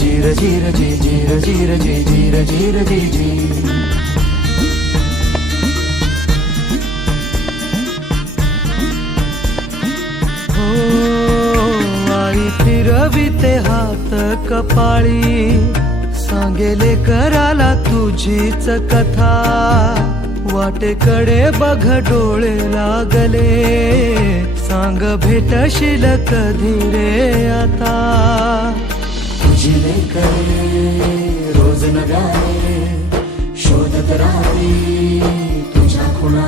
जीर जीर जी जीर जीर जी जीर जीर जी जी. हो फिरविते हात कपाळी सांगेले कराला तुझीच कथा. वाटेकडे बघ डोळे लागले सांग भेटशील कधी रे आता. तुझी करे रोज नव्याने शोधत राहावी तुझ्या खुणा.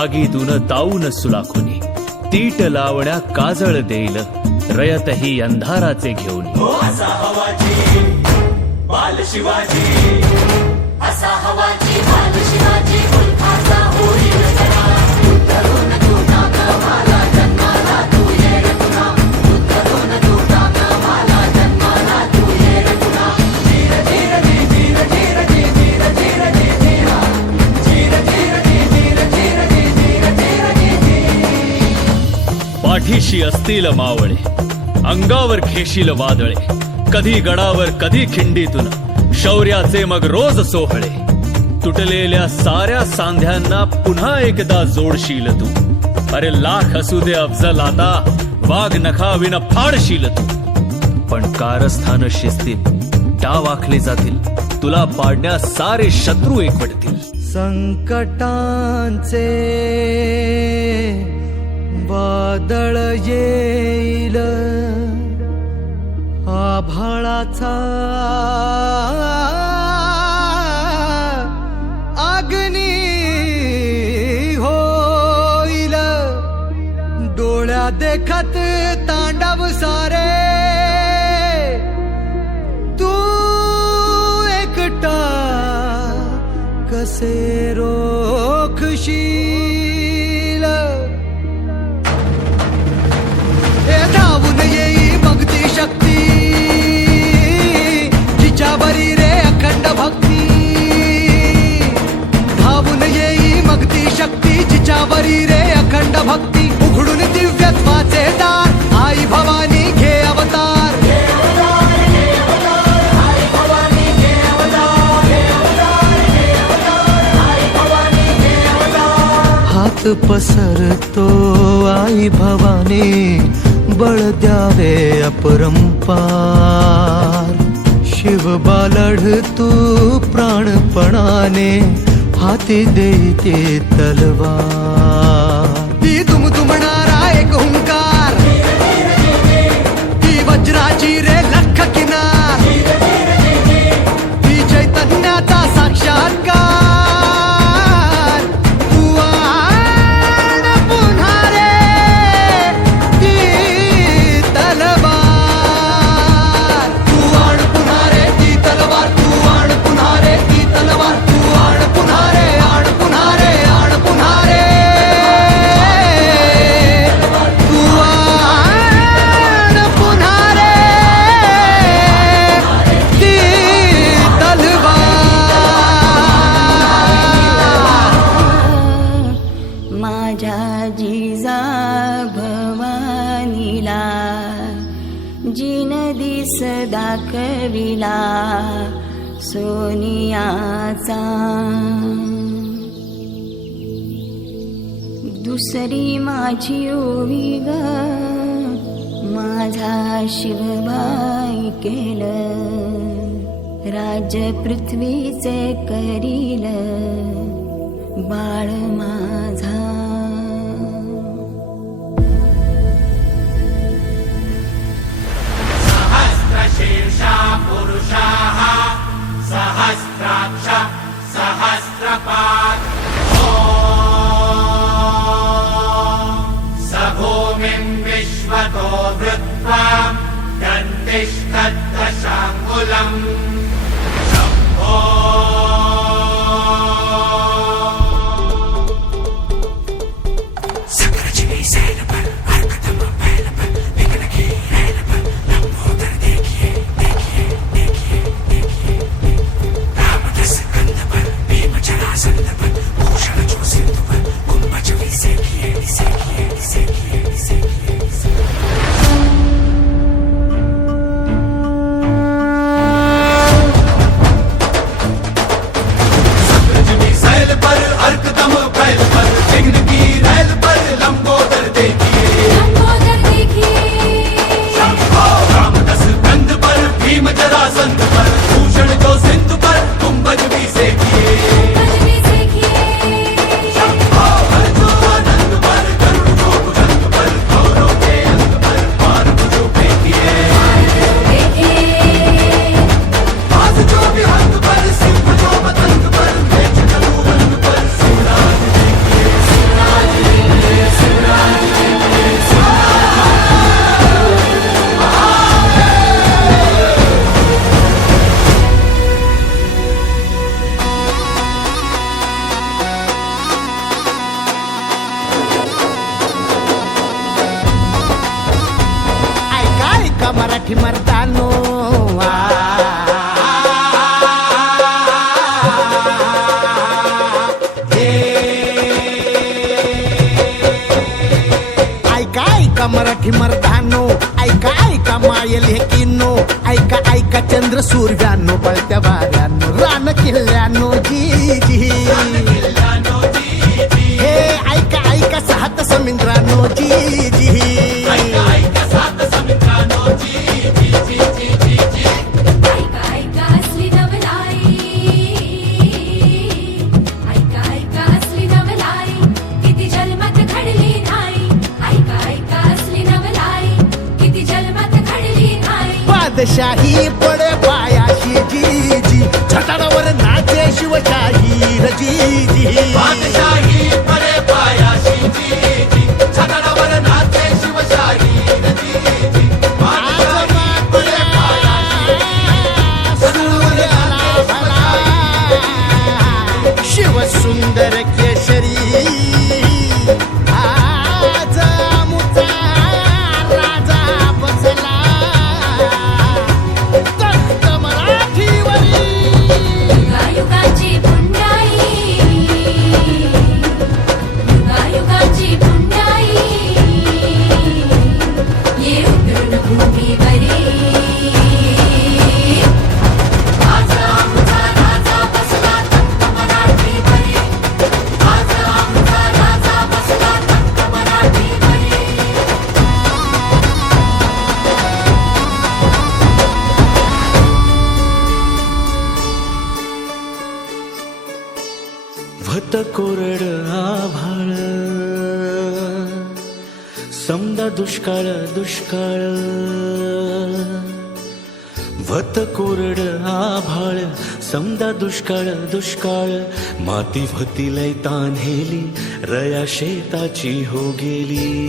आगीतून ताऊन सुलाखुनी. तीट लावण्या काजळ देईल. रयतही अंधाराचे घेऊन. हो बाल शिवाजी. पाठीशी असतील मावळे. अंगावर घेशील वादळे. कधी गडावर कधी खिंडीतून. शौर्याचे मग रोज सोहळे. तुटलेल्या साऱ्या सांध्यांना पुन्हा एकदा जोडशील तू. अरे लाख असू दे अफजल आता वाघ नखाविन फाडशील तू. पण कारस्थान शिस्तीत डाव आखले जातील. तुला पाडण्यास सारे शत्रू एकवटतील संकटांचे वादळ येईल. आभाळाचा अग्नी होईल. डोळ्या देखत तांडव सारे. तू एकटा कसे खुशी पसरतो आई भवानी बळ द्यावे अपरंपार. शिव बालढ तू प्राणपणाने हाती देते तलवार. ती दुमदुमणारा एक हुंकार. ती वज्राची रे लख किनार. याचा दुसरी माझी ओवी ग. माझा शिवबाई केलं. राज पृथ्वीचे करील. बाळ माझा मराठी मर्दानो ऐका ऐका मायल हे किनो ऐका ऐका चंद्र सूर्यानो पळत्या वाऱ्यानो रान किल्ल्यानो जी समदा दुष्काळ दुष्काळ. वत कोरड आभाळ. समदा दुष्काळ दुष्काळ. माती भती लय तान्हेली रया शेताची हो गेली.